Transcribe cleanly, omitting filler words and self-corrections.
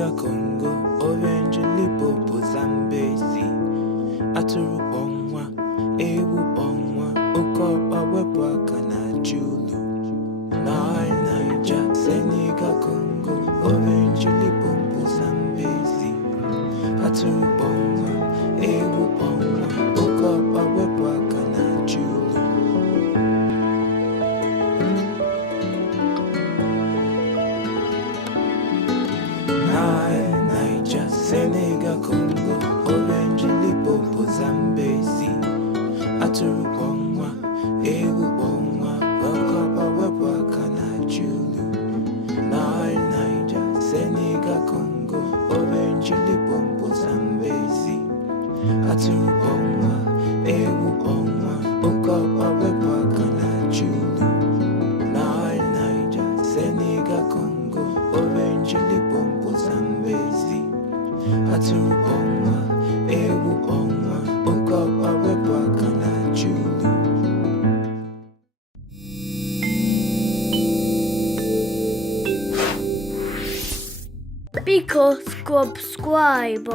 Senegal, Congo, Orange, Limpopo, Zambezi. Atụrụ kpọnwa, ewu kpọnwa, oke ọkpa wepụ aka na Julu. Niger, Senegal, Congo, Orange, Limpopo, Zambezi. Atụrụ kpọnwa, ewu kpọnwa, oke ọkpa wepụ aka na Julu. Niger, Senegal, Congo, Orange, Limpopo, Zambezi. Atụrụ kpọnwa, ewu kpọnwa, oke ọkpa wepụ aka na Julu. Niger, Senegal, Congo, Orange, Limpopo, Zambezi. Atụrụ kpọnwa, ewu kpọnwa, oke ọkpa wepụ aka na Julu. Niger, Senegal, Congo, Orange, Limpopo, Zambezi. Atụrụ kpọnwa, ewu kpọnwa, oke ọkpa wepụ aka na Julu. Because subscribe.